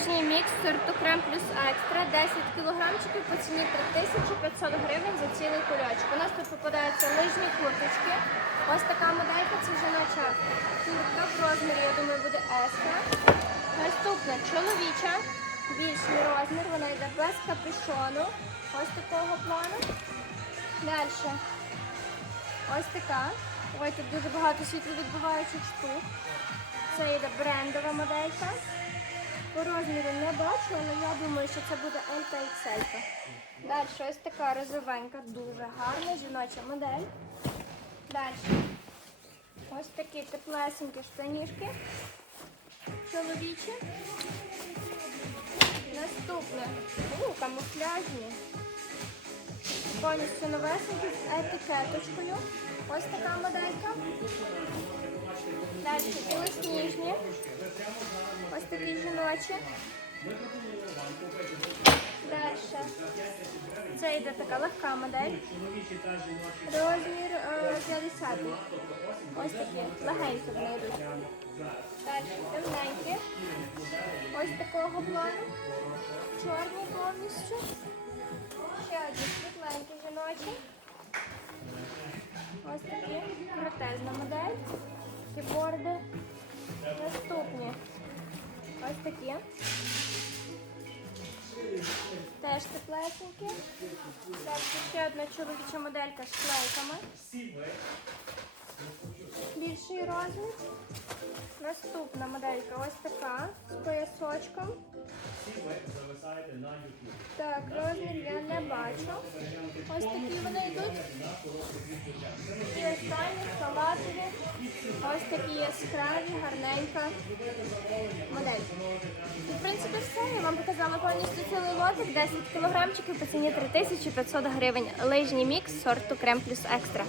Лижній мікс сорту крем плюс екстра 10 кілограмчиків по ціні 3500 гривень за цілий кульочок. У нас тут попадаються лижні курточки. Ось така моделька, це жіноча куртка в розмірі, я думаю, буде еска. Наступна чоловіча, більший розмір, вона йде без капюшону. Ось такого плану. Далі. Ось така. Ой, тут дуже багато світловідбиваючих штук. Це йде брендова моделька. По розміру не бачу, але я думаю, що це буде L та XL. Далі ось така розовенька, дуже гарна жіноча модель. Далі. Ось такі теплесенькі штанішки. Чоловічі. Наступне. У, камуфляжні. Повністю новесенькі з етикеточкою. Ось така моделька. Далі білосніжні. Ось такі жіночі. Далі. Це йде така легка модель. Розмір е, 50. Ось такі легенькі вони йдуть. Далі темненькі. Ось такого плану. Чорні повністю. Ще одні світленькі жіночі. Ось такі крутезна модель. Кіборди. Ось такі. Теж теплесенькі. Далі ще одна чоловіча моделька з шлейками. Більший розмір. Наступна моделька ось така з поясочком. Так, розмір я не бачу. Ось такі вони йдуть. Такі яскраві, гарненька модель. І, в принципі, все. Я вам показала повністю цілий лотик. 10 кілограмчиків по ціні 3500 гривень. Лижній мікс сорту крем плюс екстра.